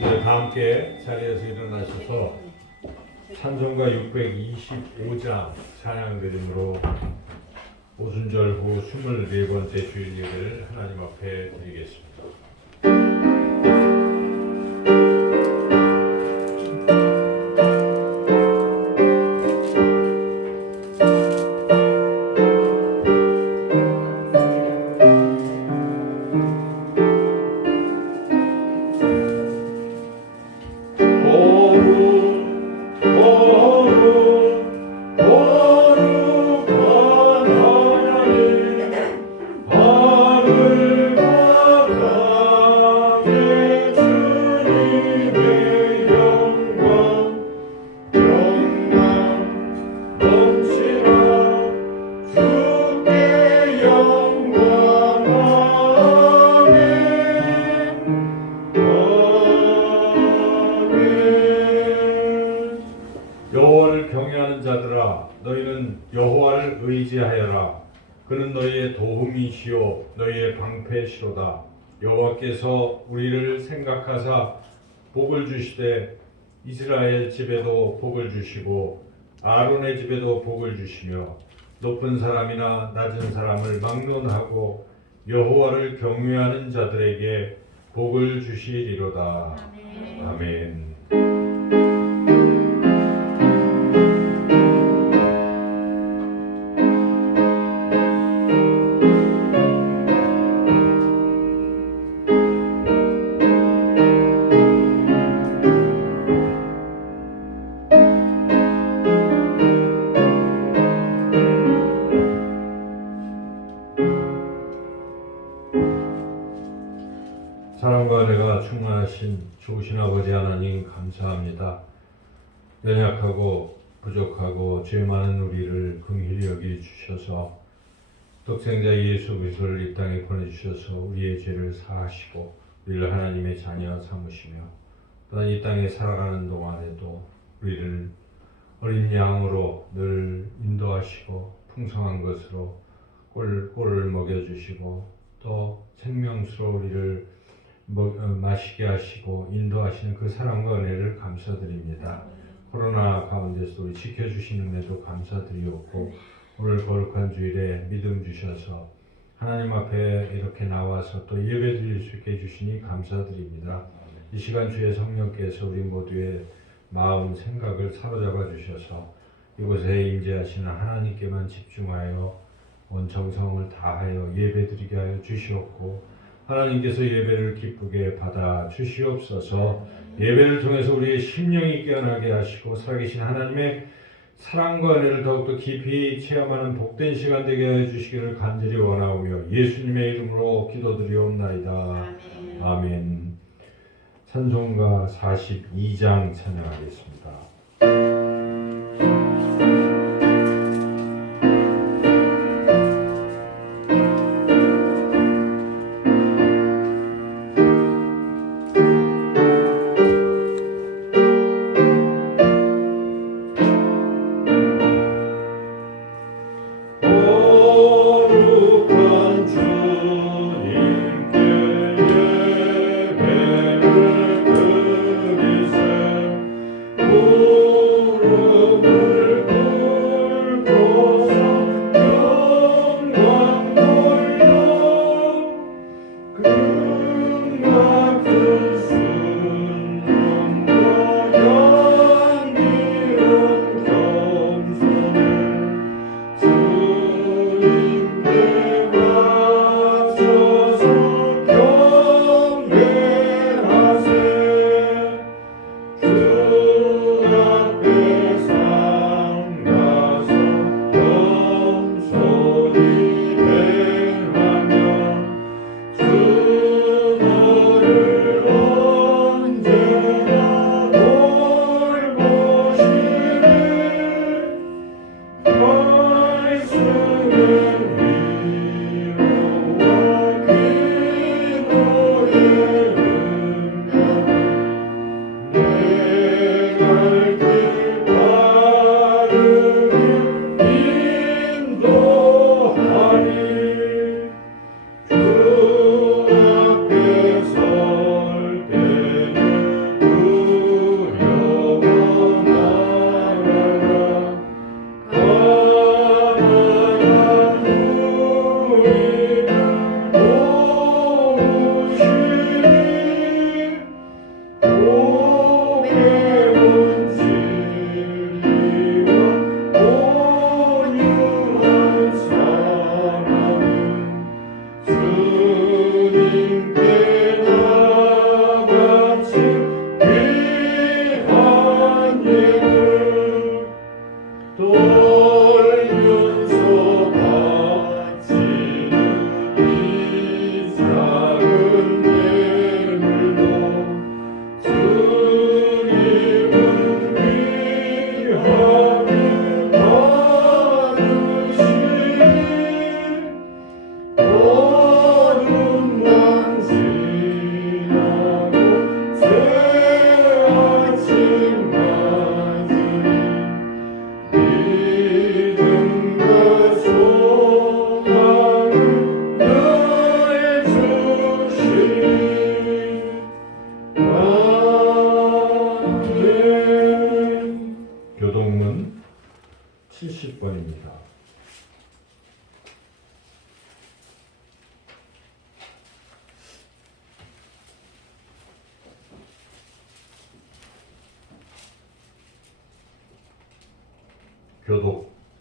네, 다 함께 자리에서 일어나셔서 찬송가 625장 찬양 드림으로 오순절 후 24번째 주일 예배를 하나님 앞에 드리겠습니다. 여호와를 경외하는 자들아, 너희는 여호와를 의지하여라. 그는 너희의 도움이시요 너희의 방패시로다. 여호와께서 우리를 생각하사 복을 주시되 이스라엘 집에도 복을 주시고 아론의 집에도 복을 주시며 높은 사람이나 낮은 사람을 막론하고 여호와를 경외하는 자들에게 복을 주시리로다. 아멘. 사랑과 은혜가 충만하신 좋으신 아버지 하나님 감사합니다. 연약하고 부족하고 죄 많은 우리를 긍휼히 여기 주셔서 독생자 예수 그리스도를 이 땅에 보내주셔서 우리의 죄를 사하시고 우리를 하나님의 자녀 삼으시며 또한 이 땅에 살아가는 동안에도 우리를 어린 양으로 늘 인도하시고 풍성한 것으로 꼴을 먹여주시고 또 생명수로 우리를 마시게 하시고 인도하시는 그 사랑과 은혜를 감사드립니다. 코로나 가운데서 우리 지켜주시는 은혜도 감사드리옵고 오늘 거룩한 주일에 믿음 주셔서 하나님 앞에 이렇게 나와서 또 예배 드릴 수 있게 해주시니 감사드립니다. 이 시간 주의 성령께서 우리 모두의 마음 생각을 사로잡아 주셔서 이곳에 임재하시는 하나님께만 집중하여 온 정성을 다하여 예배 드리게 하여 주시옵고 하나님께서 예배를 기쁘게 받아 주시옵소서. 예배를 통해서 우리의 심령이 깨어나게 하시고 살아계신 하나님의 사랑과 은혜를 더욱더 깊이 체험하는 복된 시간 되게 하여 주시기를 간절히 원하오며 예수님의 이름으로 기도드리옵나이다. 아멘. 찬송가 42장 찬양하겠습니다. Oh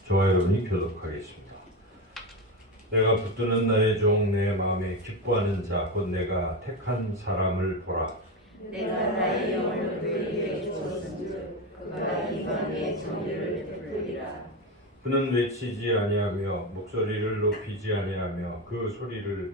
저와 여러분이 교독하겠습니다. 내가 붙드는 나의 종 내 마음에 기뻐하는 자 곧 내가 택한 사람을 보라. 내가 나의 영을 그에게 주었은즉 그가 이방의 정의를 베풀리라. 그는 외치지 아니하며 목소리를 높이지 아니하며 그 소리를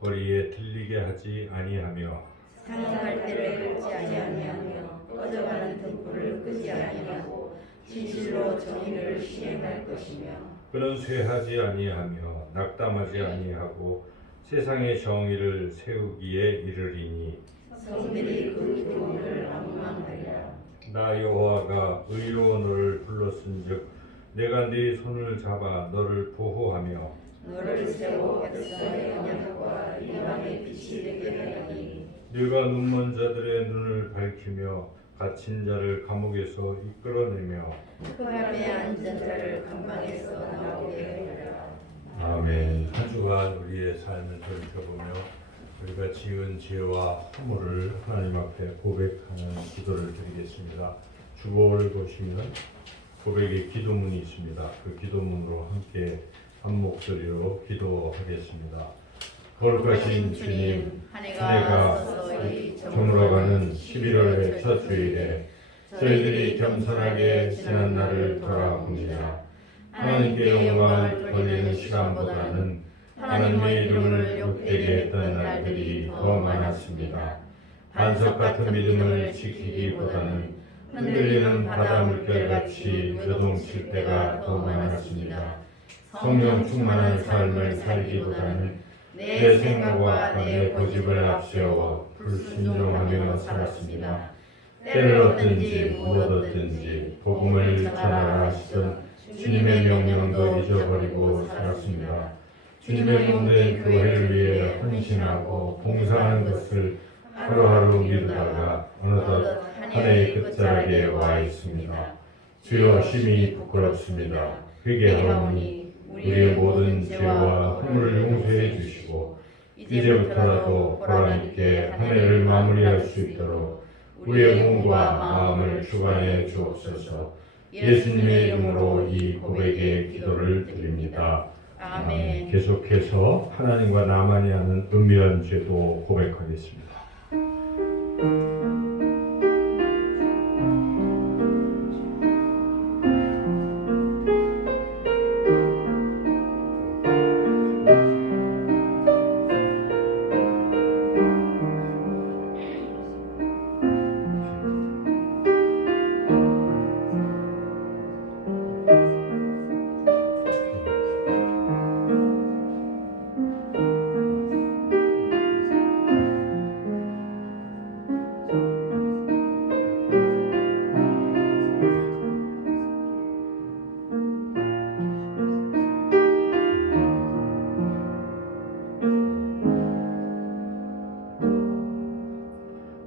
거리에 들리게 하지 아니하며 상할 때를 긋지 아니하며 꺼져가는 등불을 끄지 아니하고 진실로 정의를 시행할 것이며 그는 쇠하지 아니하며 낙담하지 아니하고 세상의 정의를 세우기에 이르리니 성들이 그 기쁨을 앙망하리라. 나 여호와가 의로 너를 불렀은즉 내가 네 손을 잡아 너를 보호하며 너를 세워 백성의 언약과 이방의 빛이 되게 하리니 네가 눈먼 자들의 눈을 밝히며 갇힌 자를 감옥에서 이끌어내며 흑암에 앉은 자를 감방에서 나오게 하리라. 아멘. 한 주간 우리의 삶을 돌이켜보며 우리가 지은 죄와 허물을 하나님 앞에 고백하는 기도를 드리겠습니다. 주보를 보시면 고백의 기도문이 있습니다. 그 기도문으로 함께 한 목소리로 기도하겠습니다. 거룩하신 주님, 한 해가 저물어가는 11월의 첫 주일에 저희들이 겸손하게 지난 날을 돌아봅니다. 하나님께 영광을 돌리는 시간보다는 하나님의 이름을 욕되게 했던 날들이 더 많았습니다. 반석 같은 믿음을 지키기보다는 흔들리는 바다 물결같이 요동칠 때가 더 많았습니다. 성령 충만한 삶을 살기보다는 내 생각과 내 고집을 앞세워 불순종하며 살았습니다. 때를 얻든지 못 얻든지 복음을 전하라 하시던 주님의 명령도 잊어버리고 살았습니다. 주님의 몸된 교회를 위해 헌신하고 봉사하는 것을 하루하루 미루다가 어느덧 한 해의 끝자락에 와 있습니다. 주여 심히 부끄럽습니다. 회개하오니 우리의 모든 죄와 허물을 용서해 주시고 이제부터라도 보람있게 한 해를 마무리할 수 있도록 우리의 몸과 마음을 주관해 주옵소서. 예수님의 이름으로 이 고백의 기도를 드립니다. 아멘. 계속해서 하나님과 나만이 하는 은밀한 죄도 고백하겠습니다.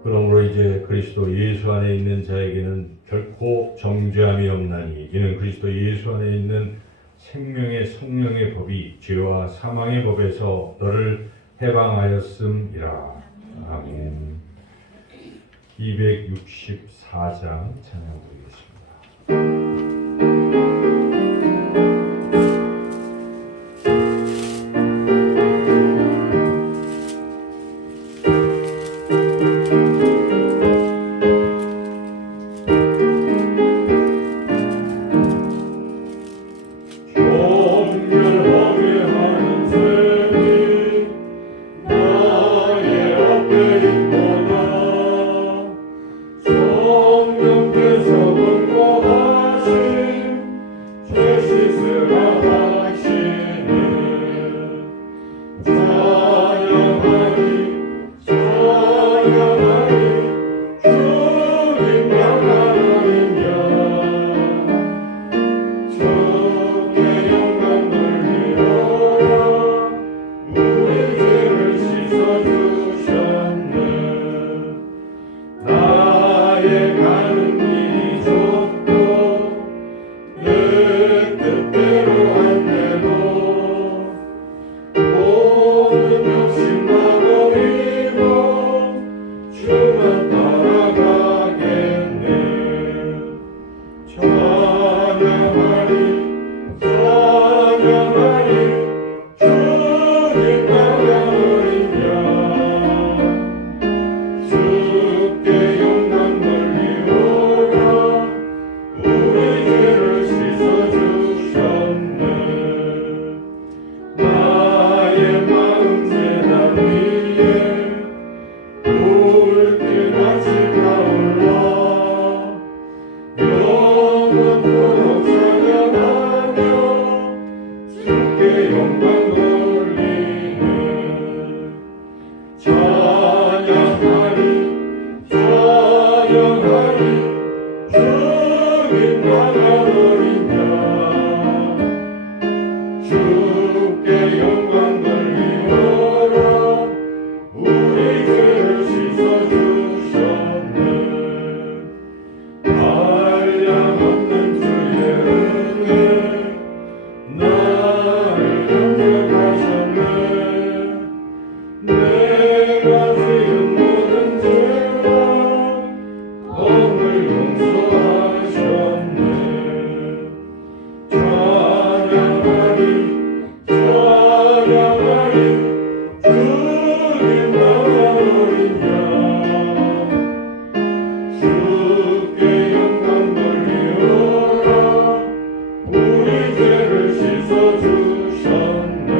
그러므로 이제 그리스도 예수 안에 있는 자에게는 결코 정죄함이 없나니 이는 그리스도 예수 안에 있는 생명의 성령의 법이 죄와 사망의 법에서 너를 해방하였음이라. 아멘. 264장 찬양 드리겠습니다. 성령께서 권고하시 나간 어린 양 주께 영광 돌리오라 우리 죄를 씻어주셨네 한량 없는 주의 은혜 나를 영접하셨네 내가 지은 모든 죄와 범을 용서하셨네 찬양하리 찬양하리 주님 나간 어린 양 주께 영광 돌리오라 우리 죄를 씻어주셨네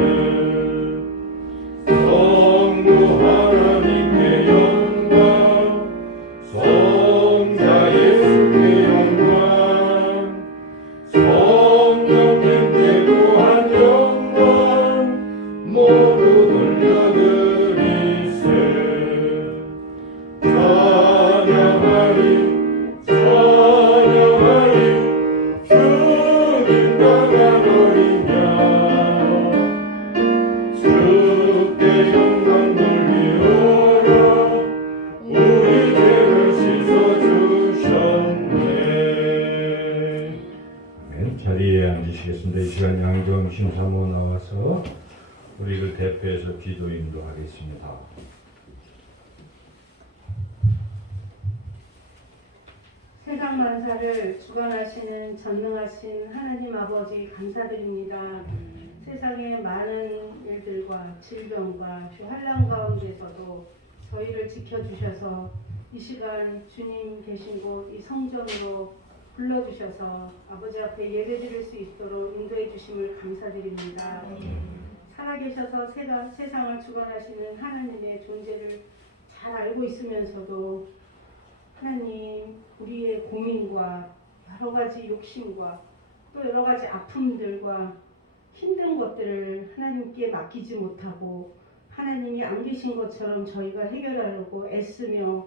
성부 하나님께 영광 성자 예수께 영광 성령님께 무한 영광 모두 돌려드리세 찬양하리 찬양하리 주님 나간 어린 양 주께 영광 돌리오라 우리 죄를 씻어주셨네. 아멘. 자리에 앉으시겠습니다. 이 시간 양정신 사모 나와서 우리를 대표해서 기도 인도하겠습니다. 세상 만사를 주관하시는 전능하신 하나님 아버지 감사드립니다. 세상의 많은 일들과 질병과 환난 가운데서도 저희를 지켜주셔서 이 시간 주님 계신 곳 이 성전으로 불러주셔서 아버지 앞에 예배드릴 수 있도록 인도해 주심을 감사드립니다. 살아계셔서 세상을 주관하시는 하나님의 존재를 잘 알고 있으면서도 하나님 우리의 고민과 여러 가지 욕심과 또 여러 가지 아픔들과 힘든 것들을 하나님께 맡기지 못하고 하나님이 안 계신 것처럼 저희가 해결하려고 애쓰며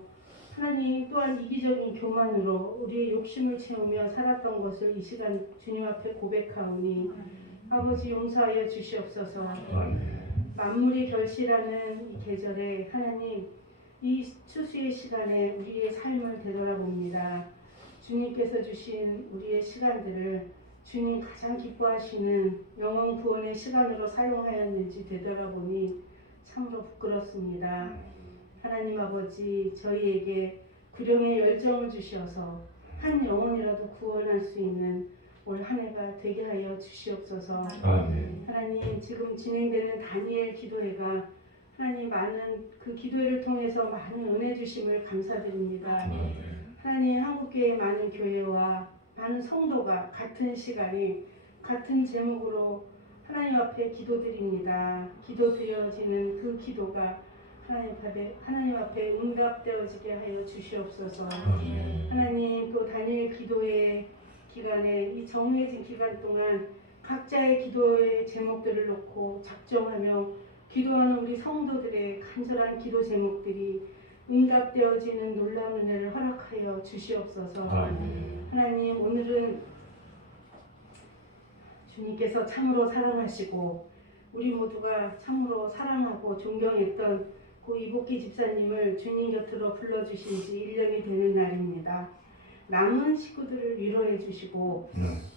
하나님 또한 이기적인 교만으로 우리의 욕심을 채우며 살았던 것을 이 시간 주님 앞에 고백하오니 아버지 용서하여 주시옵소서. 만물이 결실하는 이 계절에 하나님 이 추수의 시간에 우리의 삶을 되돌아봅니다. 주님께서 주신 우리의 시간들을 주님 가장 기뻐하시는 영혼 구원의 시간으로 사용하였는지 되돌아보니 참으로 부끄럽습니다. 하나님 아버지 저희에게 구령의 열정을 주셔서 한 영혼이라도 구원할 수 있는 올 한 해가 되게 하여 주시옵소서. 아멘. 하나님 지금 진행되는 다니엘 기도회가 하나님 많은 그 기도회를 통해서 많은 은혜 주심을 감사드립니다. 하나님 한국교회 많은 교회와 많은 성도가 같은 시간에 같은 제목으로 하나님 앞에 기도드립니다. 기도드려지는 그 기도가 하나님 앞에 응답되어지게 하여 주시옵소서. 하나님 또 다니엘 기도회 기간에 이 정해진 기간 동안 각자의 기도의 제목들을 놓고 작정하며 기도하는 우리 성도들의 간절한 기도 제목들이 응답되어지는 놀라운 은혜를 허락하여 주시옵소서. 하나님 오늘은 주님께서 참으로 사랑하시고 우리 모두가 참으로 사랑하고 존경했던 고 이복기 집사님을 주님 곁으로 불러주신 지 1년이 되는 날입니다. 남은 식구들을 위로해 주시고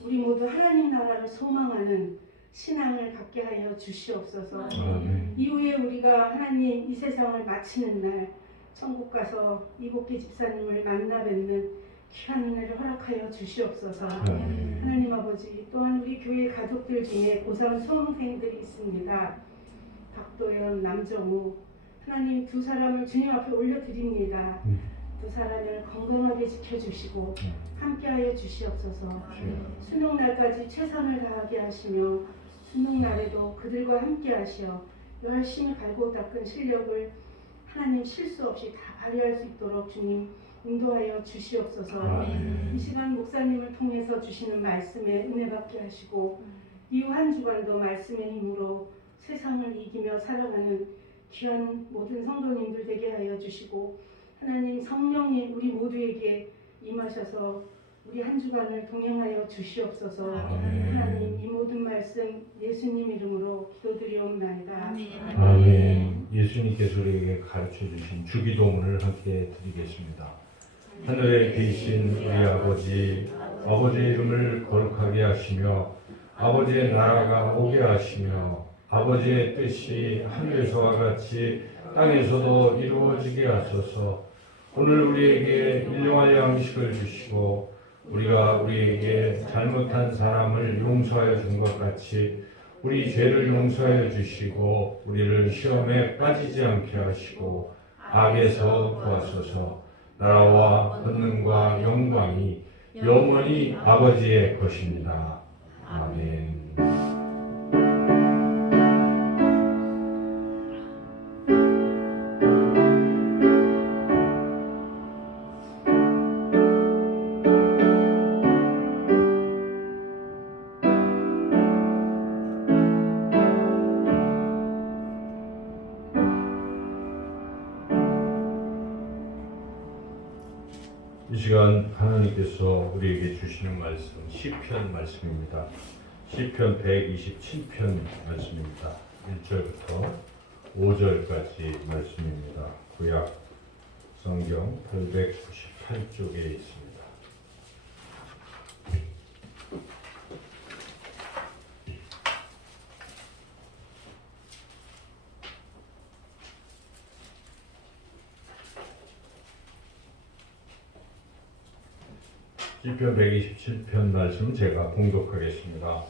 우리 모두 하나님 나라를 소망하는 신앙을 갖게 하여 주시옵소서. 이후에 우리가 하나님 이 세상을 마치는 날 천국 가서 이복기 집사님을 만나 뵙는 귀한 은혜를 허락하여 주시옵소서. 하나님 아버지 또한 우리 교회 가족들 중에 고3 수험생들이 있습니다. 박도연, 남정우 하나님 두 사람을 주님 앞에 올려드립니다. 두 사람을 건강하게 지켜주시고 함께하여 주시옵소서. 수능날까지 최선을 다하게 하시며 수능날에도 그들과 함께하시어 열심히 갈고 닦은 실력을 하나님 실수 없이 다 발휘할 수 있도록 주님 인도하여 주시옵소서. 이 시간 목사님을 통해서 주시는 말씀에 은혜 받게 하시고 이후 한 주간도 말씀의 힘으로 세상을 이기며 살아가는 귀한 모든 성도님들 되게 하여 주시고 하나님 성령님 우리 모두에게 임하셔서 우리 한 주간을 동행하여 주시옵소서. 아멘. 하나님 이 모든 말씀 예수님 이름으로 기도드리옵나이다. 아멘. 예수님께서 우리에게 가르쳐 주신 주기도문을 함께 드리겠습니다. 하늘에 계신 우리 아버지, 아버지의 이름을 거룩하게 하시며 아버지의 나라가 오게 하시며 아버지의 뜻이 하늘에서와 같이 땅에서도 이루어지게 하소서. 오늘 우리에게 일용할 양식을 주시고 우리가 우리에게 잘못한 사람을 용서하여 준 것 같이 우리 죄를 용서하여 주시고 우리를 시험에 빠지지 않게 하시고 악에서 구하소서. 나라와 권능과 영광이 영원히 아버지의 것입니다. 아멘. 이 시간 하나님께서 우리에게 주시는 말씀 시편 말씀입니다. 시편 127편 말씀입니다. 1절부터 5절까지 말씀입니다. 구약 성경 898쪽에 있습니다. 시편 127편 말씀 제가 봉독하겠습니다.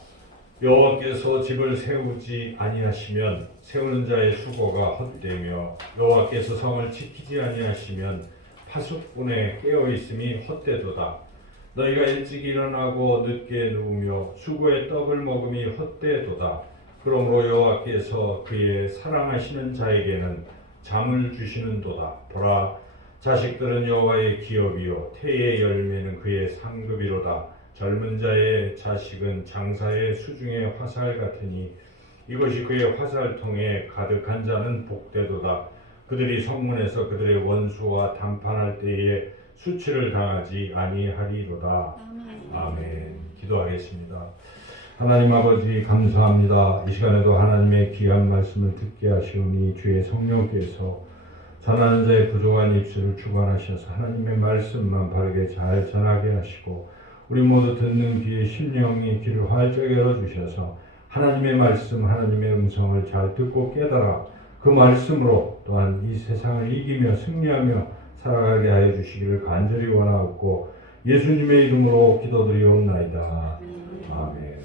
여호와께서 집을 세우지 아니하시면 세우는 자의 수고가 헛되며 여호와께서 성을 지키지 아니하시면 파수꾼의 깨어있음이 헛되도다. 너희가 일찍 일어나고 늦게 누우며 수고의 떡을 먹음이 헛되도다. 그러므로 여호와께서 그의 사랑하시는 자에게는 잠을 주시는도다. 보라, 자식들은 여호와의 기업이요 태의 열매는 그의 상급이로다. 젊은 자의 자식은 장사의 수중의 화살 같으니 이것이 그의 화살통에 가득한 자는 복되도다. 그들이 성문에서 그들의 원수와 담판할 때에 수치를 당하지 아니하리로다. 아멘. 기도하겠습니다. 하나님 아버지 감사합니다. 이 시간에도 하나님의 귀한 말씀을 듣게 하시오니 주의 성령께서 전하는 자의 부족한 입술을 주관하셔서 하나님의 말씀만 바르게 잘 전하게 하시고 우리 모두 듣는 귀의 심령이 귀를 활짝 열어주셔서 하나님의 말씀, 하나님의 음성을 잘 듣고 깨달아 그 말씀으로 또한 이 세상을 이기며 승리하며 살아가게 하여 주시기를 간절히 원하옵고 예수님의 이름으로 기도드리옵나이다. 아멘.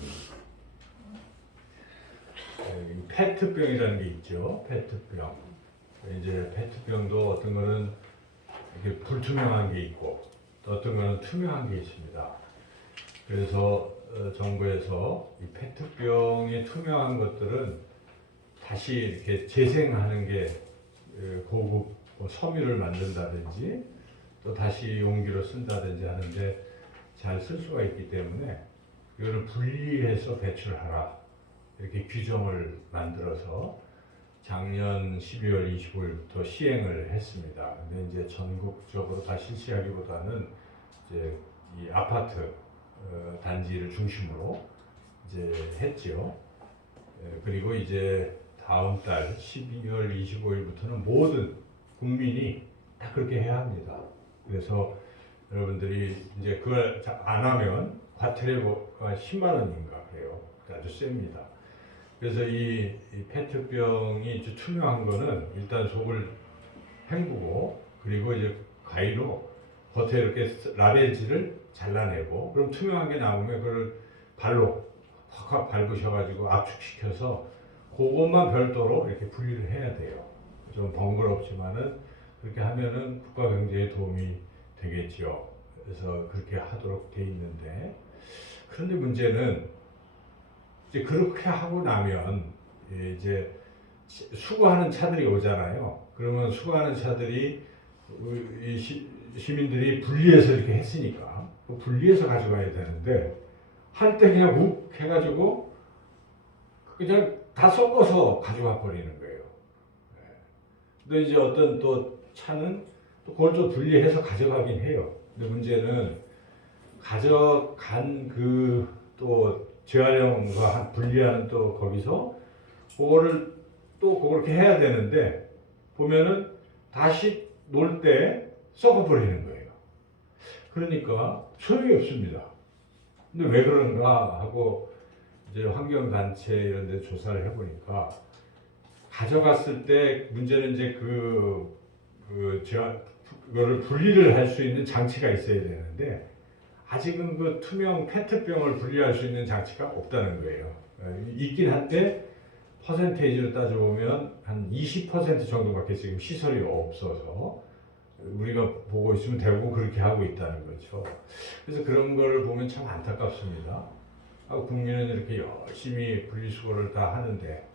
페트병이라는 게 있죠. 페트병. 이제 페트병도 어떤 거는 이렇게 불투명한 게 있고 또 어떤 거는 투명한 게 있습니다. 그래서 정부에서 이 페트병의 투명한 것들은 다시 이렇게 재생하는 게 고급 섬유를 만든다든지 또 다시 용기로 쓴다든지 하는데 잘 쓸 수가 있기 때문에 이거를 분리해서 배출하라 이렇게 규정을 만들어서 작년 12월 25일부터 시행을 했습니다. 근데 이제 전국적으로 다 실시하기보다는 이제 이 아파트 단지를 중심으로 이제 했지요. 그리고 이제 다음 달 12월 25일부터는 모든 국민이 다 그렇게 해야 합니다. 그래서 여러분들이 이제 그걸 안 하면 과태료가 10만 원인가 그래요. 아주 셉니다. 그래서 이 페트병이 투명한 거는 일단 속을 헹구고 그리고 이제 가위로 겉에 이렇게 라벨지를 잘라내고 그럼 투명한 게 나오면 그걸 발로 확확 밟으셔가지고 압축시켜서 그것만 별도로 이렇게 분리를 해야 돼요. 좀 번거롭지만은 그렇게 하면은 국가 경제에 도움이 되겠죠. 그래서 그렇게 하도록 돼 있는데 그런데 문제는 이제 그렇게 하고 나면 이제 수거하는 차들이 오잖아요. 그러면 수거하는 차들이 시민들이 분리해서 이렇게 했으니까 분리해서 가져가야 되는데 할 때 그냥 욱 해가지고 그냥 다 섞어서 가져가 버리는 거예요. 근데 이제 어떤 또 차는 또 그걸 또 분리해서 가져가긴 해요. 근데 문제는 가져간 그 또 재활용과 분리하는 또 거기서 그거를 또 그렇게 해야 되는데 보면은 다시 놀 때 썩어버리는 거예요. 그러니까 소용이 없습니다. 근데 왜 그런가 하고 이제 환경단체 이런 데 조사를 해보니까 가져갔을 때 문제는 이제 그거를 분리를 할 수 있는 장치가 있어야 되는데 아직은 그 투명 페트병을 분리할 수 있는 장치가 없다는 거예요. 있긴 한데 퍼센테이지로 따져보면 한 20% 정도밖에 지금 시설이 없어서 우리가 보고 있으면 대부분 그렇게 하고 있다는 거죠. 그래서 그런 걸 보면 참 안타깝습니다. 국민은 이렇게 열심히 분리수거를 다 하는데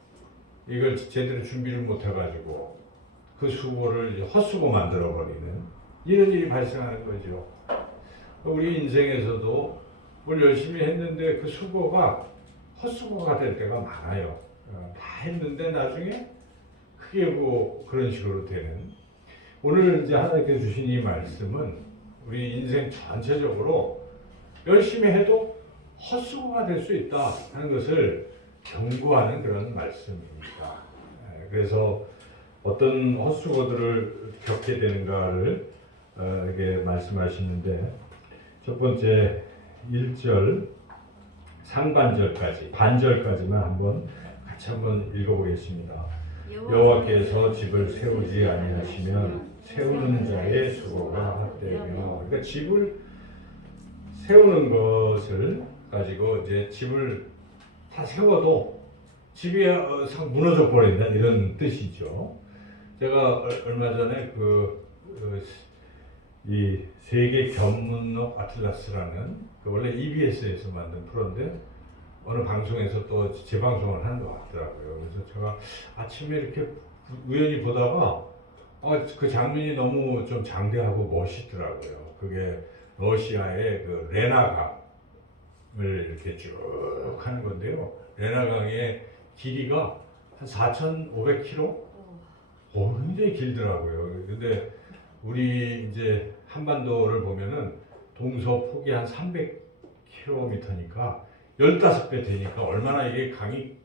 이걸 제대로 준비를 못 해가지고 그 수거를 이제 헛수고 만들어버리는 이런 일이 발생하는 거죠. 우리 인생에서도 뭘 열심히 했는데 그 수고가 헛수고가 될 때가 많아요. 다 했는데 나중에 크게 뭐 그런 식으로 되는. 오늘 이제 하나님께 주신 이 말씀은 우리 인생 전체적으로 열심히 해도 헛수고가 될 수 있다 하는 것을 경고하는 그런 말씀입니다. 그래서 어떤 헛수고들을 겪게 되는가를 이렇게 말씀하시는데 첫 번째 1절 상반절까지 반절까지만 같이 한번 읽어보겠습니다. 여호와께서 집을 세우지 아니하시면 세우는 자의 수고가 헛되며. 그러니까 집을 세우는 것을 가지고 이제 집을 다 세워도 집이 무너져 버린다 이런 뜻이죠. 제가 얼마 전에 이 세계 견문록 아틀라스라는 원래 EBS에서 만든 프로인데 어느 방송에서 또 재방송을 하는 것 같더라고요. 그래서 제가 아침에 이렇게 우연히 보다가 그 장면이 너무 좀 장대하고 멋있더라고요. 그게 러시아의 그 레나강을 이렇게 쭉 하는 건데요. 레나강의 길이가 한 4,500km? 굉장히 길더라고요. 근데 우리 이제 한반도를 보면은 동서폭이 한 300km니까 15배 되니까 얼마나 이게 강이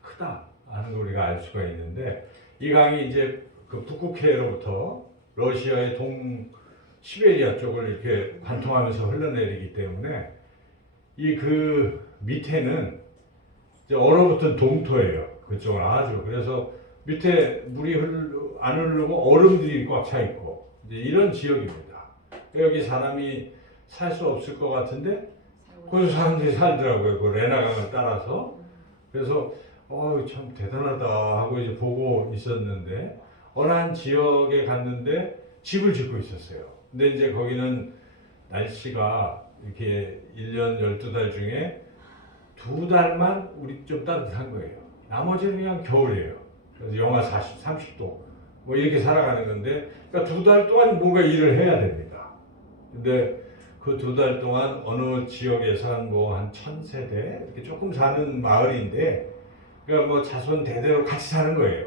크다 하는 걸 우리가 알 수가 있는데 이 강이 이제 그 북극해로부터 러시아의 시베리아 쪽을 이렇게 관통하면서 흘러내리기 때문에 이 그 밑에는 이제 얼어붙은 동토예요. 그쪽은 아주. 그래서 밑에 물이 안 흐르고 얼음들이 꽉 차 있고 이제 이런 지역입니다. 여기 사람이 살 수 없을 것 같은데 거기서 사람들이 살더라고요. 그 레나강을 따라서. 그래서 참 대단하다 하고 이제 보고 있었는데 어느 한 지역에 갔는데 집을 짓고 있었어요. 근데 이제 거기는 날씨가 이렇게 1년 12달 중에 2달만 우리 좀 따뜻한 거예요. 나머지는 그냥 겨울이에요. 그래서 영하 40, 30도 뭐 이렇게 살아가는 건데 그러니까 2달 동안 뭔가 일을 해야 됩니다. 근데 그 2달 동안 어느 지역에서 한 1000세대 이렇게 조금 사는 마을인데 그러니까 뭐 자손 대대로 같이 사는 거예요.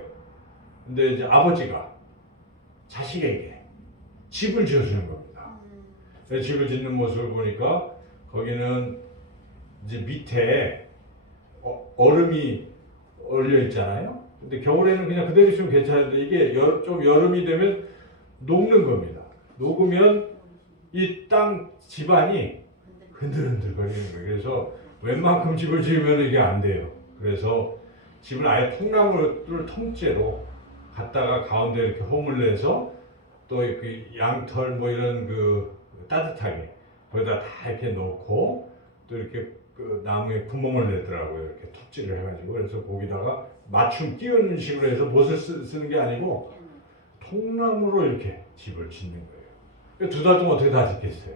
근데 이제 아버지가 자식에게 집을 지어주는 겁니다. 집을 짓는 모습을 보니까 거기는 이제 밑에 얼음이 얼려 있잖아요. 근데 겨울에는 그냥 그대로 있으면 괜찮은데 이게 좀 여름이 되면 녹는 겁니다. 녹으면 이 땅 집안이 흔들흔들 거리는 거예요. 그래서 웬만큼 집을 지으면 이게 안 돼요. 그래서 집을 아예 통나무를 통째로 갖다가 가운데 이렇게 홈을 내서 또 그 양털 뭐 이런 그 따뜻하게 거기다 다 이렇게 놓고 또 이렇게 그 나무에 구멍을 내더라고요. 이렇게 톱질을 해가지고 그래서 거기다가 맞춤 끼우는 식으로 해서 못을 쓰는 게 아니고 통나무로 이렇게 집을 짓는 거예요. 2달 동안 어떻게 다 짓겠어요?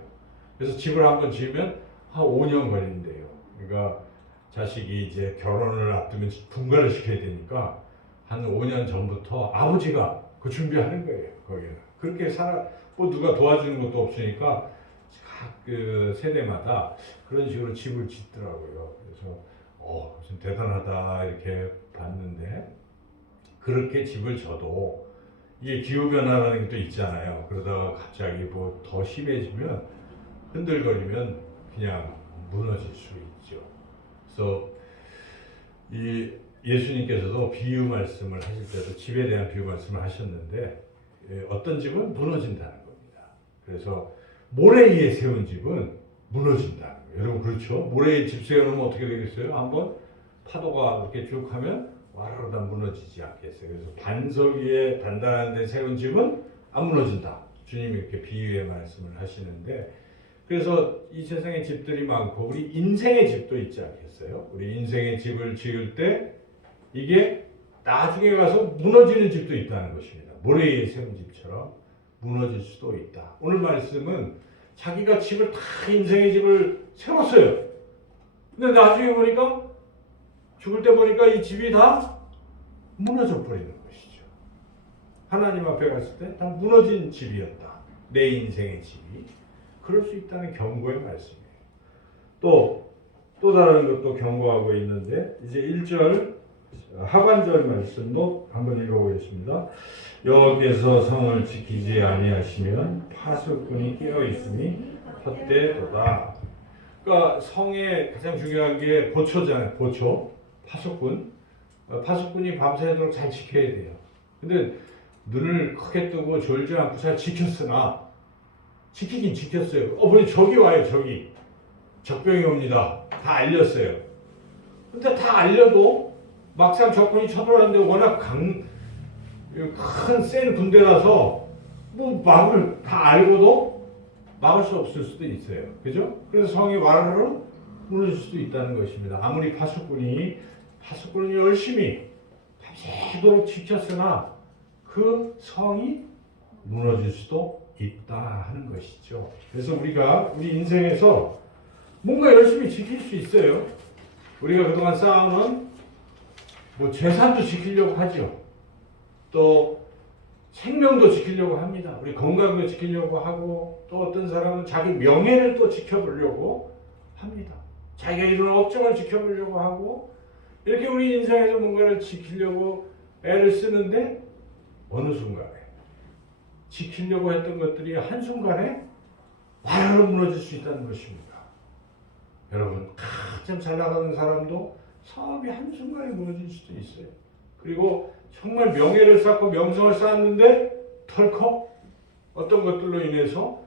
그래서 집을 한번 지으면 한 5년 걸린대요. 그러니까 자식이 이제 결혼을 앞두면 분가를 시켜야 되니까 한 5년 전부터 아버지가 그 준비하는 거예요. 거기는 그렇게 뭐 누가 도와주는 것도 없으니까 각 그 세대마다 그런 식으로 집을 짓더라고요. 그래서 좀 대단하다 이렇게 봤는데 그렇게 집을 져도 이게 기후 변화라는 게 또 있잖아요. 그러다가 갑자기 뭐 더 심해지면 흔들거리면 그냥 무너질 수 있죠. 그래서 이 예수님께서도 비유 말씀을 하실 때도 집에 대한 비유 말씀을 하셨는데 어떤 집은 무너진다는 겁니다. 그래서 모래 위에 세운 집은 무너진다는 거예요. 여러분 그렇죠? 모래 위에 집 세워놓으면 어떻게 되겠어요? 한번 파도가 이렇게 쭉 하면 와르르 다 무너지지 않겠어요. 그래서 반석 위에 단단한 데 세운 집은 안 무너진다. 주님이 이렇게 비유의 말씀을 하시는데 그래서 이 세상에 집들이 많고 우리 인생의 집도 있지 않겠어요? 우리 인생의 집을 지을 때 이게 나중에 가서 무너지는 집도 있다는 것입니다. 모래 위에 세운 집처럼 무너질 수도 있다. 오늘 말씀은 자기가 집을 다 인생의 집을 세웠어요. 근데 나중에 보니까 죽을 때 보니까 이 집이 다 무너져 버리는 것이죠. 하나님 앞에 갔을 때 다 무너진 집이었다. 내 인생의 집이. 그럴 수 있다는 경고의 말씀이에요. 또 다른 것도 경고하고 있는데 이제 1절 하반절 말씀도 한번 읽어보겠습니다. 여호와께서 성을 지키지 아니하시면 파수꾼이 깨어 있으니 헛되도다. 그러니까 성에 가장 중요한 게 보초잖아요. 보초, 파수꾼. 파수꾼이 밤새도록 잘 지켜야 돼요. 근데 눈을 크게 뜨고 졸지 않고 잘 지켰으나 지키긴 지켰어요. 보니 적이 와요. 적이. 적병이 옵니다. 다 알렸어요. 근데 다 알려도 막상 적군이 쳐들어왔는데 워낙 큰 센 군대라서 뭐 막을 다 알고도 막을 수 없을 수도 있어요. 그죠? 그래서 성이 와르르 무너질 수도 있다는 것입니다. 아무리 파수꾼이 열심히 밤새도록 지켰으나 그 성이 무너질 수도 있다 하는 것이죠. 그래서 우리가 우리 인생에서 뭔가 열심히 지킬 수 있어요. 우리가 그동안 쌓아놓은 뭐 재산도 지키려고 하죠. 또 생명도 지키려고 합니다. 우리 건강도 지키려고 하고 또 어떤 사람은 자기 명예를 또 지켜보려고 합니다. 자기가 이룬 업적을 지켜보려고 하고 이렇게 우리 인생에서 뭔가를 지키려고 애를 쓰는데 어느 순간에 지키려고 했던 것들이 한순간에 와르르 무너질 수 있다는 것입니다. 여러분 가장 잘 나가는 사람도 사업이 한순간에 무너질 수도 있어요. 그리고 정말 명예를 쌓고 명성을 쌓았는데 덜컥 어떤 것들로 인해서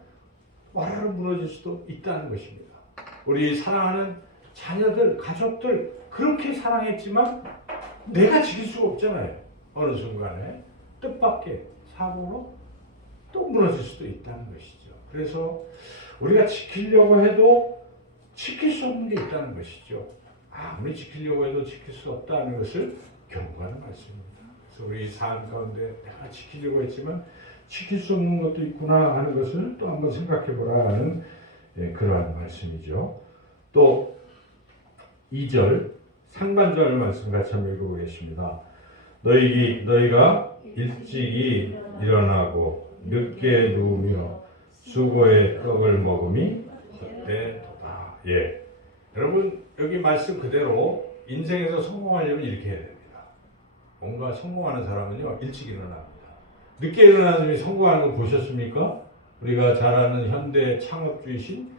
와르르 무너질 수도 있다는 것입니다. 우리 사랑하는 자녀들, 가족들 그렇게 사랑했지만 내가 지킬 수가 없잖아요. 어느 순간에 뜻밖의 사고로 또 무너질 수도 있다는 것이죠. 그래서 우리가 지키려고 해도 지킬 수 없는 게 있다는 것이죠. 아무리 지키려고 해도 지킬 수 없다는 것을 경고하는 말씀입니다. 그래서 우리 삶 가운데 내가 지키려고 했지만 지킬 수 없는 것도 있구나 하는 것을 또 한번 생각해 보라 하는 그러한 말씀이죠. 또 2절 상반절 말씀 같이 한번 읽어보겠습니다. 너희가 일찍이 일어나고 늦게 누우며 수고의 떡을 먹음이 헛되도다. 여러분 여기 말씀 그대로 인생에서 성공하려면 이렇게 해야 됩니다. 뭔가 성공하는 사람은요 일찍 일어납니다. 늦게 일어나는 사람이 성공하는 거 보셨습니까? 우리가 잘 아는 현대 창업주이신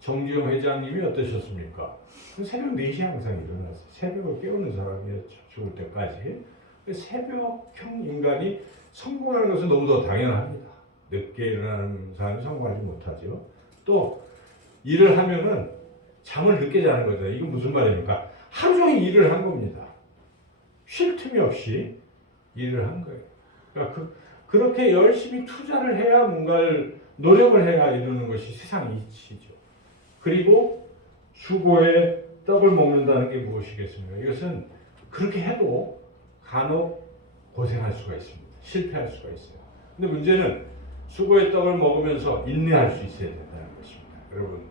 정주영 회장님이 어떠셨습니까? 새벽 4시에 항상 일어났어요. 새벽을 깨우는 사람이었죠. 죽을 때까지. 새벽형 인간이 성공하는 것은 너무도 당연합니다. 늦게 일어나는 사람이 성공하지 못하죠. 또 일을 하면은 잠을 늦게 자는 거죠. 이건 무슨 말입니까? 하루 종일 일을 한 겁니다. 쉴 틈이 없이 일을 한 거예요. 그러니까 그렇게 열심히 투자를 해야 뭔가를 노력을 해야 이루는 것이 세상 이치죠. 그리고 수고의 떡을 먹는다는 게 무엇이겠습니까? 이것은 그렇게 해도 간혹 고생할 수가 있습니다. 실패할 수가 있어요. 근데 문제는 수고의 떡을 먹으면서 인내할 수 있어야 된다는 것입니다. 여러분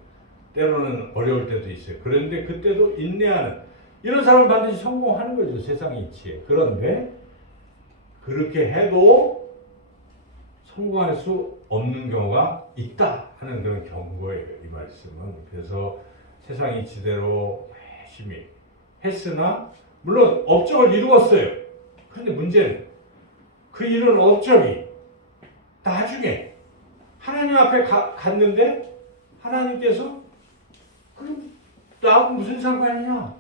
때로는 어려울 때도 있어요. 그런데 그때도 인내하는 이런 사람은 반드시 성공하는 거죠. 세상의 이치에. 그런데 그렇게 해도 성공할 수 없는 경우가 있다 하는 그런 경고예요. 이 말씀은. 그래서 세상 이치대로 열심히 했으나 물론 업적을 이루었어요. 그런데 문제는 그 이룬 업적이 나중에 하나님 앞에 갔는데 하나님께서 그럼 나하고 무슨 상관이냐?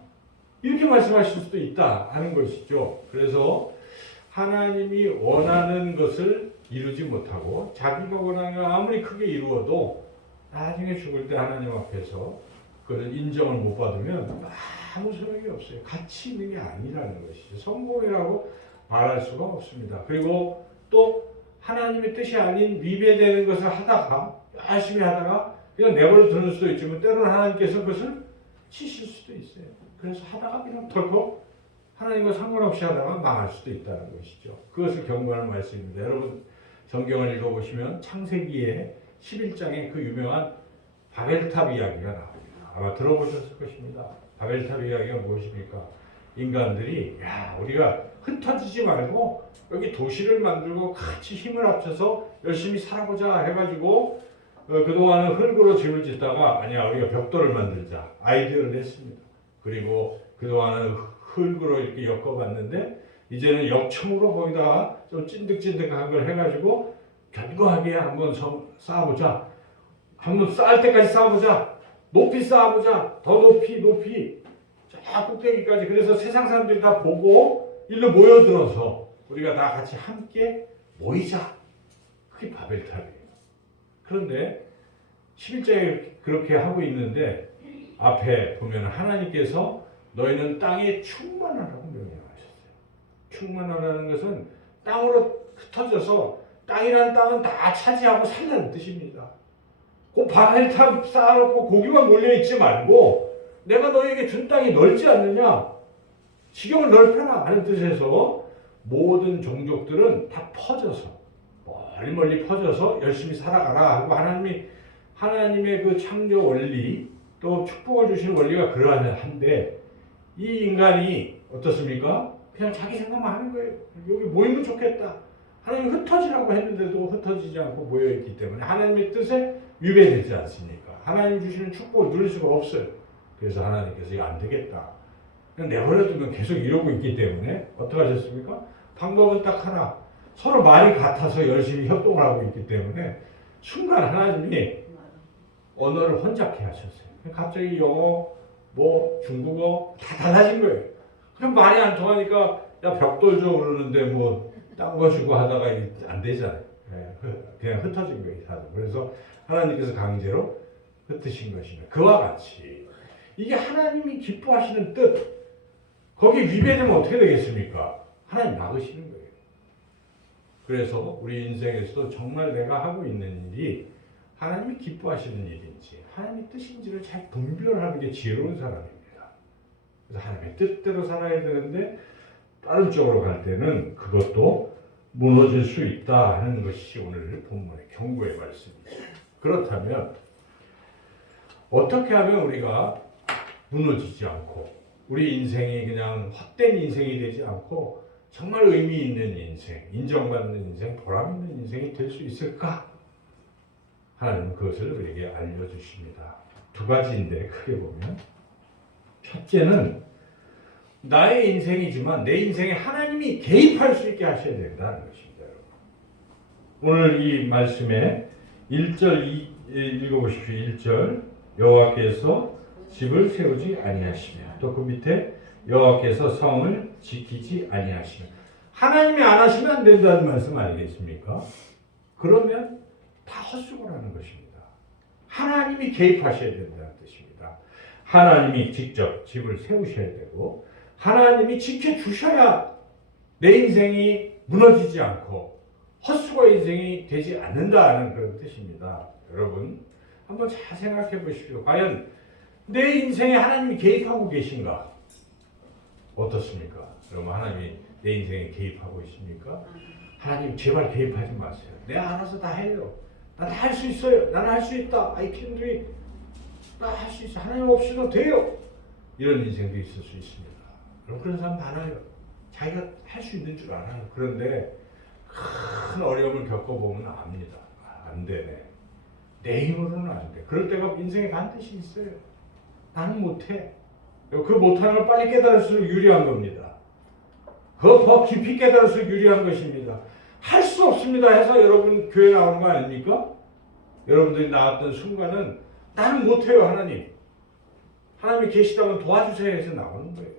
이렇게 말씀하실 수도 있다 하는 것이죠. 그래서 하나님이 원하는 것을 이루지 못하고 자기가 원하는 걸 아무리 크게 이루어도 나중에 죽을 때 하나님 앞에서 그걸 인정을 못 받으면 아무 소용이 없어요. 가치 있는 게 아니라는 것이죠. 성공이라고 말할 수가 없습니다. 그리고 또 하나님의 뜻이 아닌 위배되는 것을 하다가 열심히 하다가 그냥 내버려 두는 수도 있지만 때로는 하나님께서 그것을 치실 수도 있어요. 그래서 하다가 그냥 덜컥 하나님과 상관없이 하다가 망할 수도 있다는 것이죠. 그것을 경고하는 말씀입니다. 여러분 성경을 읽어보시면 창세기의 11장에 그 유명한 바벨탑 이야기가 나옵니다. 아마 들어보셨을 것입니다. 바벨탑 이야기가 무엇입니까? 인간들이 우리가 흩어지지 말고 여기 도시를 만들고 같이 힘을 합쳐서 열심히 살아보자 해가지고 그동안은 흙으로 집을 짓다가 아니야 우리가 벽돌을 만들자 아이디어를 냈습니다. 그리고 그동안은 흙으로 이렇게 엮어봤는데 이제는 역청으로 거기다가 좀 찐득찐득한 걸 해가지고 견고하게 한번 쌓아보자. 한번 쌓을 때까지 쌓아보자. 높이 쌓아보자. 더 높이 쫙 꼭대기까지. 그래서 세상 사람들이 다 보고 일로 모여들어서 우리가 다 같이 함께 모이자. 그게 바벨탑이에요. 그런데 11장에 그렇게 하고 있는데 앞에 보면 하나님께서 너희는 땅에 충만하라고 명령하셨어요. 충만하라는 것은 땅으로 흩어져서 땅이라는 땅은 다 차지하고 살라는 뜻입니다. 그 바벨탑 쌓아놓고 고기만 몰려있지 말고 내가 너희에게 준 땅이 넓지 않느냐? 지경을 넓혀라 하는 뜻에서 모든 종족들은 다 퍼져서 멀리 퍼져서 열심히 살아가라 하고 하나님의 그 창조 원리 또 축복을 주시는 원리가 그러한데 이 인간이 어떻습니까? 그냥 자기 생각만 하는 거예요. 여기 모이면 좋겠다. 하나님 흩어지라고 했는데도 흩어지지 않고 모여있기 때문에 하나님의 뜻에 위배되지 않습니까? 하나님 주시는 축복을 누릴 수가 없어요. 그래서 하나님께서 이거 안 되겠다. 그냥 내버려두면 계속 이러고 있기 때문에 어떻게 하셨습니까? 방법은 딱 하나. 서로 말이 같아서 열심히 협동을 하고 있기 때문에 순간 하나님이 언어를 혼잡케 하셨어요. 갑자기 영어, 중국어 다 달라진 거예요. 그럼 말이 안 통하니까 야 벽돌 줘 그러는데 딴 거 주고 하다가 안 되잖아요. 그냥 흩어진 거예요. 그래서 하나님께서 강제로 흩으신 것입니다. 그와 같이 이게 하나님이 기뻐하시는 뜻 거기 위배되면 어떻게 되겠습니까? 하나님 막으시는 거예요. 그래서 우리 인생에서도 정말 내가 하고 있는 일이 하나님이 기뻐하시는 일인지 하나님의 뜻인지를 잘 분별하는 게 지혜로운 사람입니다. 그래서 하나님의 뜻대로 살아야 되는데 다른 쪽으로 갈 때는 그것도 무너질 수 있다 하는 것이 오늘 본문의 경고의 말씀입니다. 그렇다면 어떻게 하면 우리가 무너지지 않고 우리 인생이 그냥 헛된 인생이 되지 않고 정말 의미 있는 인생, 인정받는 인생, 보람 있는 인생이 될 수 있을까? 하나님은 그것을 우리에게 알려주십니다. 두 가지인데 크게 보면 첫째는 나의 인생이지만 내 인생에 하나님이 개입할 수 있게 하셔야 된다는 것입니다. 오늘 이 말씀에 1절 읽어보십시오. 1절 여호와께서 집을 세우지 아니하시며 또 그 밑에 여호와께서 성을 지키지 아니하시며 하나님이 안 하시면 안 된다는 말씀 아니겠습니까? 그러면 다 헛수고라는 것입니다. 하나님이 개입하셔야 된다는 뜻입니다. 하나님이 직접 집을 세우셔야 되고 하나님이 지켜주셔야 내 인생이 무너지지 않고 헛수고 인생이 되지 않는다는 그런 뜻입니다. 여러분 한번 잘 생각해 보십시오. 과연 내 인생에 하나님이 개입하고 계신가? 어떻습니까? 여러분 하나님이 내 인생에 개입하고 있습니까? 하나님 제발 개입하지 마세요. 내가 알아서 다 해요. 난 할 수 있어요. 나는 할 수 있다. I can do it. 나 할 수 있어. 하나님 없이도 돼요. 이런 인생도 있을 수 있습니다. 여러분 그런 사람 많아요. 자기가 할 수 있는 줄 알아요. 그런데 큰 어려움을 겪어보면 압니다. 안 되네. 내 힘으로는 안 돼. 그럴 때가 인생에 반드시 있어요. 나는 못해. 그 못하는 걸 빨리 깨달을수록 유리한 겁니다. 그거 더 깊이 깨달을수록 유리한 것입니다. 할 수 없습니다 해서 여러분 교회 나오는 거 아닙니까? 여러분들이 나왔던 순간은 나는 못해요 하나님. 하나님이 계시다면 도와주세요 해서 나오는 거예요.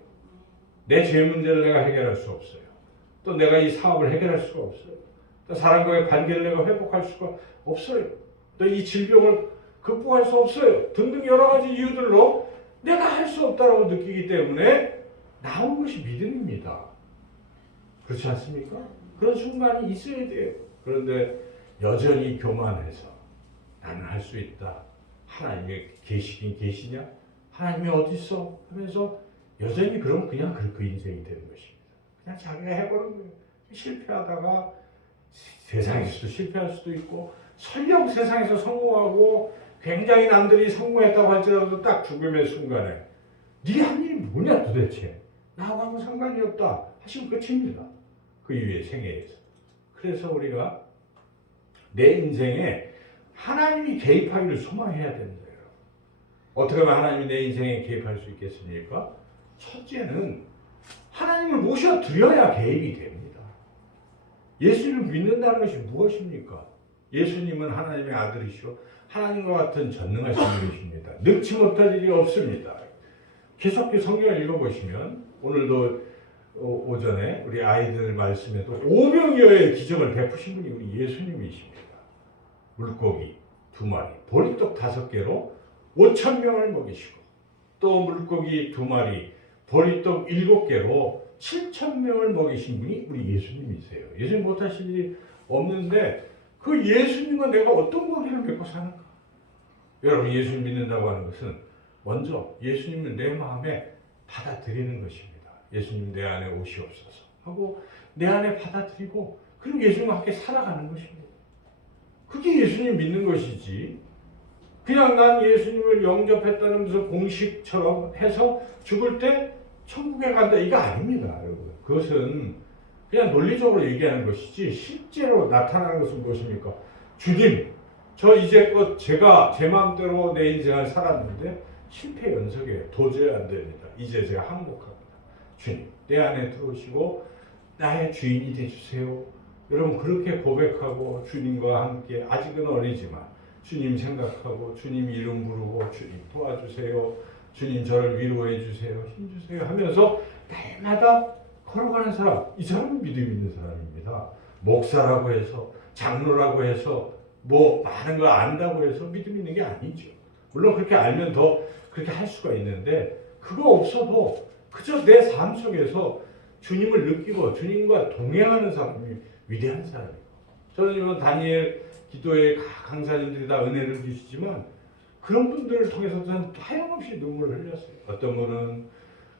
내 죄 문제를 내가 해결할 수 없어요. 또 내가 이 사업을 해결할 수가 없어요. 또 사람과의 관계를 내가 회복할 수가 없어요. 또 이 질병을 극복할 수 없어요. 등등 여러 가지 이유들로 내가 할 수 없다고 느끼기 때문에 나온 것이 믿음입니다. 그렇지 않습니까? 그런 순간이 있어야 돼요. 그런데 여전히 교만해서 나는 할 수 있다. 하나님이 계시긴 계시냐? 하나님이 어디 있어? 하면서 여전히 그러면 그냥 그 인생이 되는 것입니다. 그냥 자기가 해보는 거예요. 실패하다가 세상에서도 실패할 수도 있고 설령 세상에서 성공하고 굉장히 남들이 성공했다고 할지라도 딱 죽음의 순간에 네 한 일이 뭐냐 도대체 나하고 아무 상관이 없다 하시면 끝입니다. 그 이후의 생애에서. 그래서 우리가 내 인생에 하나님이 개입하기를 소망해야 된다. 어떻게 하면 하나님이 내 인생에 개입할 수 있겠습니까? 첫째는 하나님을 모셔드려야 개입이 됩니다. 예수님을 믿는다는 것이 무엇입니까? 예수님은 하나님의 아들이시오 하나님과 같은 전능하신 분이십니다. 능치 못할 일이 없습니다. 계속 성경을 읽어보시면 오늘도 오전에 우리 아이들 말씀에도 5명여의 기적을 베푸신 분이 우리 예수님이십니다. 물고기 2마리, 보리떡 5개로 5,000명을 먹이시고 또 물고기 2마리, 보리떡 7개로 7,000명을 먹이신 분이 우리 예수님이세요. 예수님 못하실 일이 없는데 그 예수님과 내가 어떤 관계를 맺고 사는가? 여러분 예수님 믿는다고 하는 것은 먼저 예수님을 내 마음에 받아들이는 것입니다. 예수님 내 안에 오시옵소서 하고 내 안에 받아들이고 그리고 예수님과 함께 살아가는 것입니다. 그게 예수님 믿는 것이지 그냥 난 예수님을 영접했다는 무슨 공식처럼 해서 죽을 때 천국에 간다 이거 아닙니다. 여러분. 그것은 그냥 논리적으로 얘기하는 것이지 실제로 나타나는 것은 무엇입니까? 주님 저 이제껏 제가 제 마음대로 내 인생을 살았는데 실패 연속이에요. 도저히 안 됩니다. 이제 제가 항복합니다. 주님 내 안에 들어오시고 나의 주인이 되주세요. 여러분 그렇게 고백하고 주님과 함께 아직은 어리지만 주님 생각하고 주님 이름 부르고 주님 도와주세요. 주님 저를 위로해 주세요. 힘주세요 하면서 날마다 걸어가는 사람 이 사람은 믿음 있는 사람입니다. 목사라고 해서 장로라고 해서 뭐 많은 걸 안다고 해서 믿음 있는 게 아니죠. 물론 그렇게 알면 더 그렇게 할 수가 있는데 그거 없어도 그저 내 삶 속에서 주님을 느끼고 주님과 동행하는 사람이 위대한 사람이고 저는 이번 다니엘 기도에 강사님들이 다 은혜를 주시지만 그런 분들을 통해서 저는 하염없이 눈물을 흘렸어요. 어떤 분은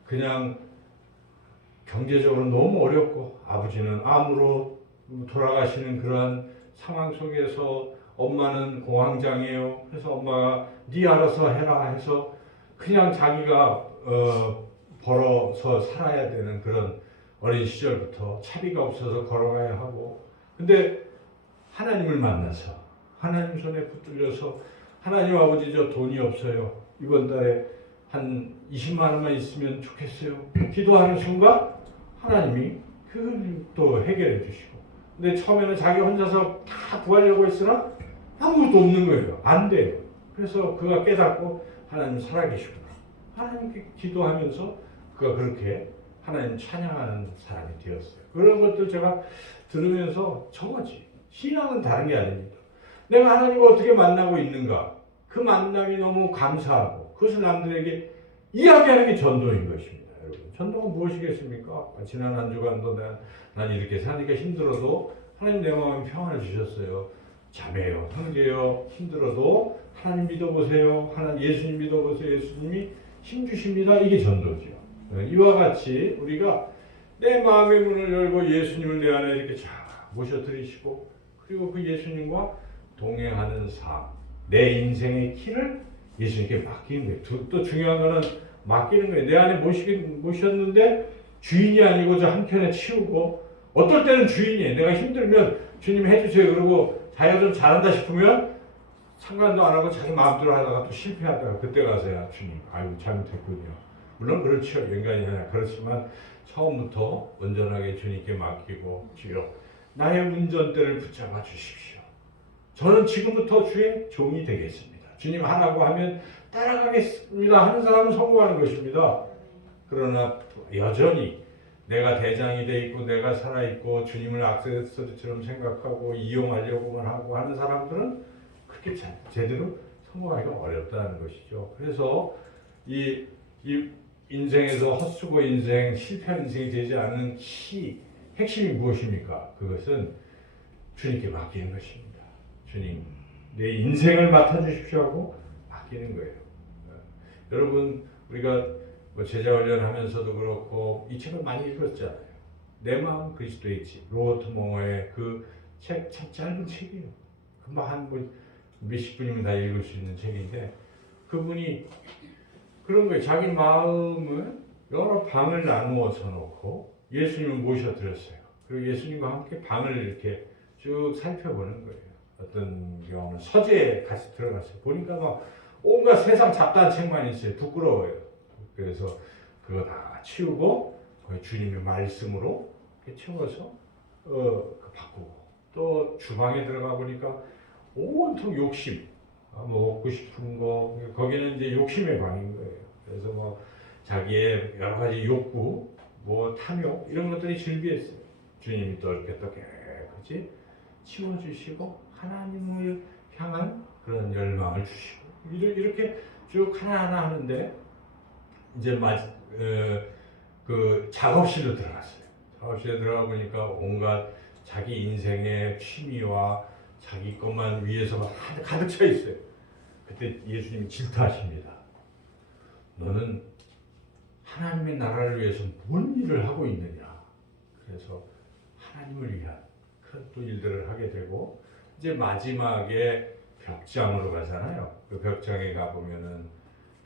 그냥 경제적으로 너무 어렵고 아버지는 암으로 돌아가시는 그러한 상황 속에서 엄마는 공황장애요. 그래서 엄마가 네 알아서 해라 해서 그냥 자기가 벌어서 살아야 되는 그런 어린 시절부터 차비가 없어서 걸어가야 하고 근데 하나님을 만나서 하나님 손에 붙들려서 하나님 아버지 저 돈이 없어요. 이번 달에 한 20만 원만 있으면 좋겠어요. 기도하는 순간 하나님이 그걸 또 해결해 주시고 근데 처음에는 자기 혼자서 다 구하려고 했으나 아무것도 없는 거예요. 안 돼요. 그래서 그가 깨닫고 하나님 살아계시구나. 하나님께 기도하면서 그가 그렇게 하나님 찬양하는 사람이 되었어요. 그런 것들 제가 들으면서 저거지. 신앙은 다른 게 아닙니다. 내가 하나님을 어떻게 만나고 있는가. 그 만남이 너무 감사하고 그것을 남들에게 이야기하는 게 전도인 것입니다. 여러분. 전도가 무엇이겠습니까? 지난 한 주간도 난 이렇게 사니까 힘들어도 하나님 내 마음에 평안을 주셨어요. 자매요, 형제요, 힘들어도 하나님 믿어보세요. 하나님 예수님 믿어보세요. 예수님이 힘 주십니다. 이게 전도죠. 이와 같이 우리가 내 마음의 문을 열고 예수님을 내 안에 이렇게 잘 모셔드리시고 그리고 그 예수님과 동행하는 삶, 내 인생의 키를 예수님께 맡기는 거예요. 또 중요한 거는 맡기는 거예요. 내 안에 모셨는데 주인이 아니고 저 한켠에 치우고 어떨 때는 주인이에요. 내가 힘들면 주님 해주세요. 그러고 자기가 좀 잘한다 싶으면 상관도 안 하고 자기 마음대로 하다가 또 실패하다가 그때 가서야 주님 아이고 잘못했군요. 물론 그렇죠. 인간이 아니라 그렇지만 처음부터 온전하게 주님께 맡기고 주여 나의 운전대를 붙잡아 주십시오. 저는 지금부터 주의 종이 되겠습니다. 주님 하라고 하면 따라가겠습니다 하는 사람은 성공하는 것입니다. 그러나 여전히 내가 대장이 돼 있고 내가 살아 있고 주님을 악세서리처럼 생각하고 이용하려고만 하고 하는 사람들은 그렇게 제대로 성공하기가 어렵다는 것이죠. 그래서 이 인생에서 헛수고 인생, 실패한 인생이 되지 않는 핵심이 무엇입니까? 그것은 주님께 맡기는 것입니다. 주님, 내 인생을 맡아주십시오 하고 맡기는 거예요. 여러분, 우리가 제자 훈련하면서도 그렇고 이 책을 많이 읽었잖아요. 내 마음 그리스도에 있지. 로버트 몽어의 그 책 참 짧은 책이에요. 금방 한 몇십 분이면 다 읽을 수 있는 책인데 그분이 그런 거예요. 자기 마음을 여러 방을 나누어서 놓고 예수님을 모셔드렸어요. 그리고 예수님과 함께 방을 이렇게 쭉 살펴보는 거예요. 어떤 경우는 서재에 같이 들어갔어요. 보니까 막 온갖 세상 잡다한 책만 있어요. 부끄러워요. 그래서 그거 다 치우고 주님의 말씀으로 채워서 바꾸고 또 주방에 들어가 보니까 온통 욕심, 뭐 먹고 싶은 거 거기는 이제 욕심의 방인 거예요. 그래서 뭐 자기의 여러 가지 욕구, 뭐 탐욕 이런 것들이 즐비했어요. 주님이 또 이렇게 또 깨끗이 치워주시고 하나님을 향한 그런 열망을 주시고 이렇게 쭉 하나하나 하는데 이제 그 작업실로 들어갔어요. 작업실에 들어가 보니까 온갖 자기 인생의 취미와 자기 것만 위해서 가득 차 있어요. 그때 예수님이 질투하십니다. 너는 하나님의 나라를 위해서 뭔 일을 하고 있느냐. 그래서 하나님을 위한 그런 또 일들을 하게 되고 이제 마지막에 벽장으로 가잖아요. 그 벽장에 가보면은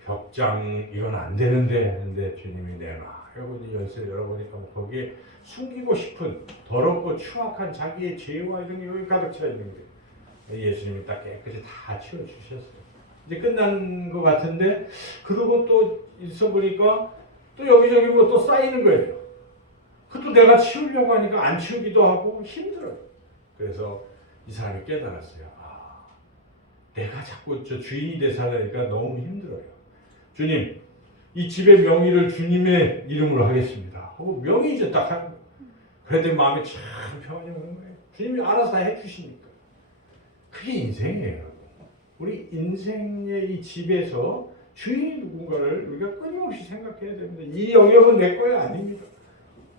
벽장 이건 안 되는데 했는데 주님이 내놔. 그리고 이제 열쇠를 열어보니까 거기에 숨기고 싶은 더럽고 추악한 자기의 죄와 이런 게 여기 가득 차 있는 거예요. 예수님이 딱 깨끗이 다 치워주셨어요. 이제 끝난 것 같은데 그러고 또 있어 보니까 또 여기저기 뭐 또 쌓이는 거예요. 그것도 내가 치우려고 하니까 안 치우기도 하고 힘들어요. 그래서 이 사람이 깨달았어요. 아, 내가 자꾸 저 주인이 돼 살려니까 너무 힘들어요. 주님, 이 집의 명의를 주님의 이름으로 하겠습니다. 하고 명의 이제 딱 하는 거예요. 그랬더니 마음이 참 평안이 오는 거예요. 주님이 알아서 다 해주시니까. 그게 인생이에요. 우리 인생의 이 집에서 주인이 누군가를 우리가 끊임없이 생각해야 됩니다. 이 영역은 내 거야 아닙니다.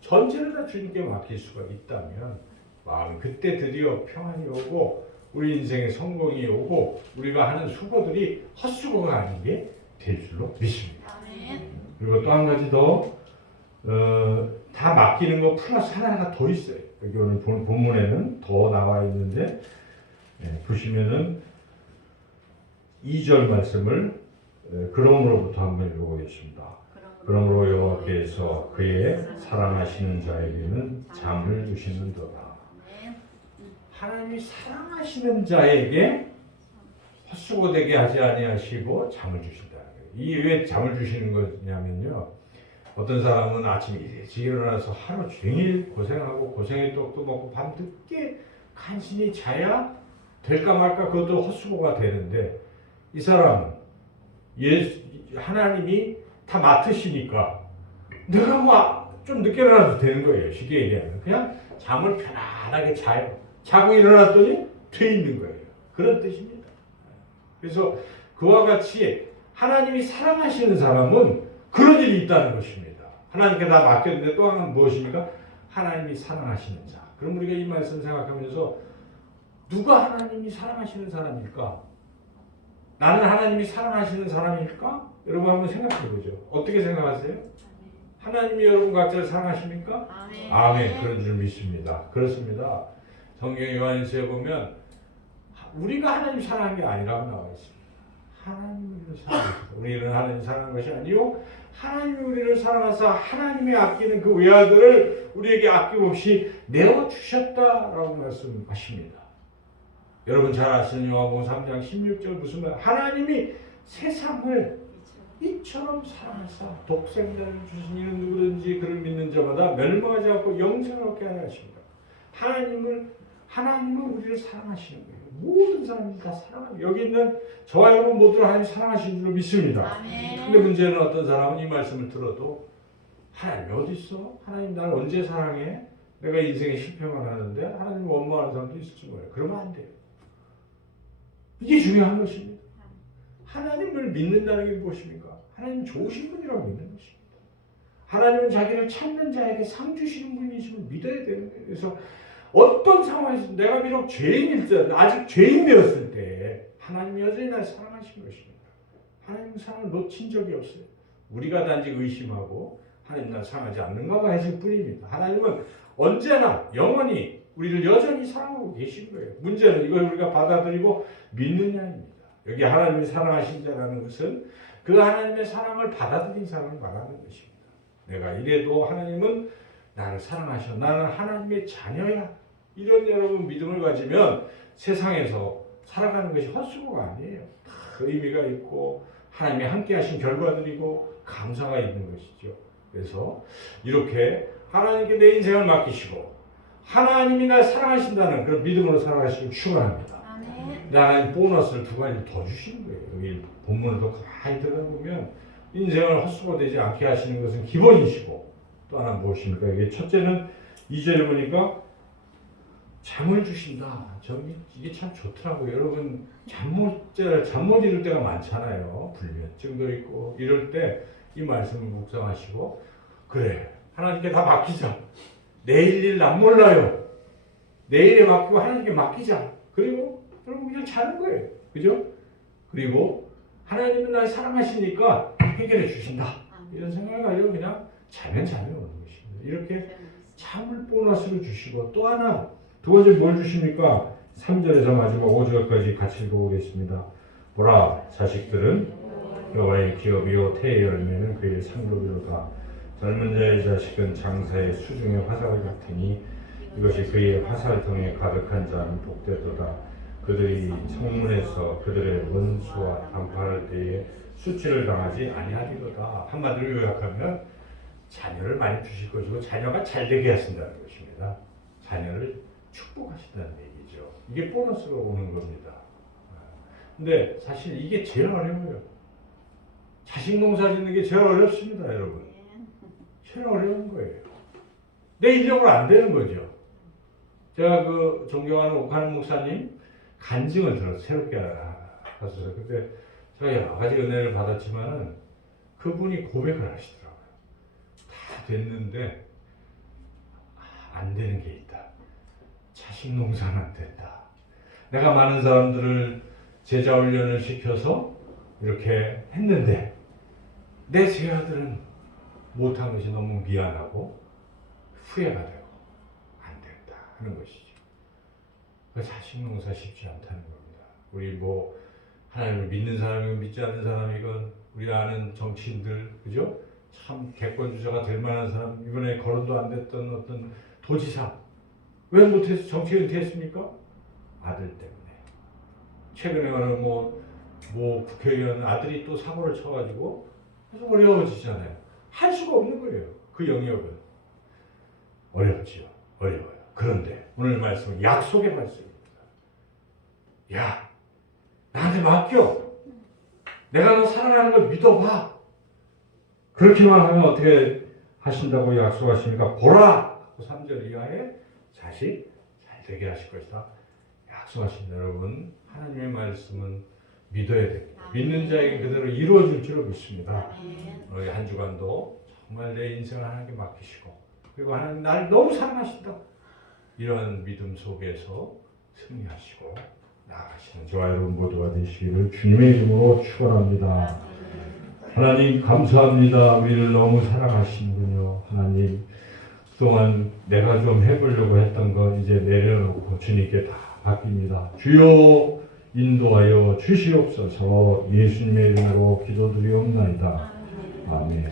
전체를 다 주님께 맡길 수가 있다면 마음 그때 드디어 평안이 오고 우리 인생의 성공이 오고 우리가 하는 수고들이 헛수고가 아닌 게 될 줄로 믿습니다. 그리고 또 한 가지 더 다 맡기는 거 플러스 하나가 더 있어요. 여기 오늘 본문에는 더 나와 있는데 보시면은 2절 말씀을 그러므로부터 한번 읽어보겠습니다. 그러므로 여호와께서 그의 사랑하시는 자에게는 잠을 주시는도다. 하나님이 사랑하시는 자에게 헛수고되게 하지 아니하시고 잠을 주신다는 거예요. 이게 왜 잠을 주시는 거냐면요. 어떤 사람은 아침 일찍 일어나서 하루 종일 고생하고 고생의 떡도 먹고 밤 늦게 간신히 자야 될까 말까 그것도 헛수고가 되는데 이 사람은 하나님이 다 맡으시니까 내가 뭐 좀 늦게 일어나도 되는 거예요. 쉽게 얘기하면 그냥 잠을 편안하게 자요. 자고 일어났더니 돼 있는 거예요. 그런 뜻입니다. 그래서 그와 같이 하나님이 사랑하시는 사람은 그런 일이 있다는 것입니다. 하나님께 다 맡겼는데 또 하나는 무엇입니까? 하나님이 사랑하시는 자. 그럼 우리가 이 말씀 생각하면서 누가 하나님이 사랑하시는 사람일까? 나는 하나님이 사랑하시는 사람일까? 여러분 한번 생각해 보죠. 어떻게 생각하세요? 하나님이 여러분 각자를 사랑하십니까? 아멘. 아멘. 그런 줄 믿습니다. 그렇습니다. 성경 요한일서에 보면 우리가 하나님 사랑한 게 아니라고 나와 있습니다. 하나님이 우리를 사랑하셨다. 우리는 하나님 사랑한 것이 아니요 하나님이 우리를 사랑하사 하나님의 아끼는 그 외아들을 우리에게 아낌없이 내어주셨다라고 말씀하십니다. 여러분 잘 아시는 요한복음 3장 16절 무슨 말? 하나님이 세상을 이처럼 사랑하사 독생자를 주신 이는 누구든지 그를 믿는 자마다 멸망하지 않고 영생을 얻게 하려 하십니다. 하나님은 우리를 사랑하시는 거예요. 모든 사람이 다 사랑합니다. 여기 있는 저와 여러분 모두를 하나님 사랑하신 줄로 믿습니다. 아멘. 근데 문제는 어떤 사람은 이 말씀을 들어도 하나님이 어디 있어? 하나님 나를 언제 사랑해? 내가 인생에 실패만 하는데 하나님 원망하는 사람도 있을지 몰라요. 그러면 안 돼요. 이게 중요한 것입니다. 하나님을 믿는다는 게 무엇입니까? 하나님 좋으신 분이라고 믿는 것입니다. 하나님은 자기를 찾는 자에게 상 주시는 분이심을 믿어야 되는 거예요. 그래서 어떤 상황에서 내가 비록 죄인일 때, 아직 죄인 되었을 때 하나님이 여전히 나를 사랑하신 것입니다. 하나님은 사랑을 놓친 적이 없어요. 우리가 단지 의심하고 하나님 나를 사랑하지 않는가 봐 했을 뿐입니다. 하나님은 언제나 영원히 우리를 여전히 사랑하고 계신 거예요. 문제는 이걸 우리가 받아들이고 믿느냐입니다. 여기 하나님이 사랑하신 자라는 것은 그 하나님의 사랑을 받아들인 사람을 말하는 것입니다. 내가 이래도 하나님은 나를 사랑하셔. 나는 하나님의 자녀야. 이런 여러분 믿음을 가지면 세상에서 살아가는 것이 헛수고가 아니에요. 다 의미가 있고 하나님이 함께 하신 결과들이고 감사가 있는 것이죠. 그래서 이렇게 하나님께 내 인생을 맡기시고 하나님이 날 사랑하신다는 그런 믿음으로 살아가시길 축원합니다. 근데 하나님 보너스를 두 가지 더 주시는 거예요. 여기 본문을 더 가만히 들어보면 인생을 헛수고되지 않게 하시는 것은 기본이시고 또 하나 무엇입니까? 이게 첫째는 2절에 보니까 잠을 주신다. 이게 참 좋더라고요. 여러분 잠 못 이룰 때가 많잖아요. 불면증도 있고 이럴 때 이 말씀을 묵상하시고 그래 하나님께 다 맡기자. 내일 일 난 몰라요. 내일에 맡기고 하나님께 맡기자. 그리고 여러분 그냥 자는 거예요. 그죠? 그리고 하나님은 날 사랑하시니까 해결해 주신다. 이런 생각을 가지고 그냥 자면 오는 것입니다. 이렇게 잠을 보너스로 주시고 또 하나 두 번째 뭘 주십니까? 3절에서 마지막 5절까지 같이 읽어보겠습니다. 보라 자식들은 여호와의 기업이요 태의 열매는 그의 상급이로다. 젊은 자의 자식은 장사의 수중의 화살 같으니 이것이 그의 화살통에 가득한 자는 복되도다. 그들이 성문에서 그들의 원수와談判할 때에 수치를 당하지 아니하리로다. 한마디로 요약하면 자녀를 많이 주실 것이고 자녀가 잘 되게 하신다는 것입니다. 자녀를 축복하신다는 얘기죠. 이게 보너스로 오는 겁니다. 근데 사실 이게 제일 어려워요. 자식 농사 짓는 게 제일 어렵습니다, 여러분. 제일 어려운 거예요. 내 인력으로 안 되는 거죠. 제가 그 존경하는 오카는 목사님 간증을 들어서 새롭게 하셔서 그때 제가 여러 가지 은혜를 받았지만은 그분이 고백을 하시더라고요. 다 됐는데 안 되는 게 있다. 자식 농사는 안 된다. 내가 많은 사람들을 제자 훈련을 시켜서 이렇게 했는데 내 세 아들은 못한 것이 너무 미안하고 후회가 되고 안 된다 하는 것이죠. 그 자식 농사 쉽지 않다는 겁니다. 우리 뭐 하나님을 믿는 사람이건 믿지 않는 사람이건 우리 아는 정치인들 그죠? 참 개권주자가 될 만한 사람 이번에 거론도 안 됐던 어떤 도지사 왜 못해서 정치 은퇴했습니까? 아들 때문에. 최근에 가는 뭐 국회의원 아들이 또 사고를 쳐가지고 계속 어려워지잖아요. 할 수가 없는 거예요. 그 영역은 어렵지요. 어려워요. 그런데 오늘 말씀은 약속의 말씀입니다. 야, 나한테 맡겨. 내가 너 사랑하는 걸 믿어봐. 그렇게만 하면 어떻게 하신다고 약속하십니까? 보라! 3절 이하에 자식 잘 되게 하실 것이다. 약속하신 여러분, 하나님의 말씀은 믿어야 됩니다. 믿는 자에게 그대로 이루어질 줄로 믿습니다. 너희 한 주간도 정말 내 인생을 하나님께 맡기시고 그리고 하나님 나를 너무 사랑하신다. 이런 믿음 속에서 승리하시고 나아가시는 저와 여러분 모두가 되시기를 주님의 이름으로 축원합니다. 하나님 감사합니다. 우리를 너무 사랑하시는군요. 하나님 그동안 내가 좀 해보려고 했던 거 이제 내려놓고 주님께 다 맡깁니다. 주여 인도하여 주시옵소서. 예수님의 이름으로 기도드리옵나이다. 아멘.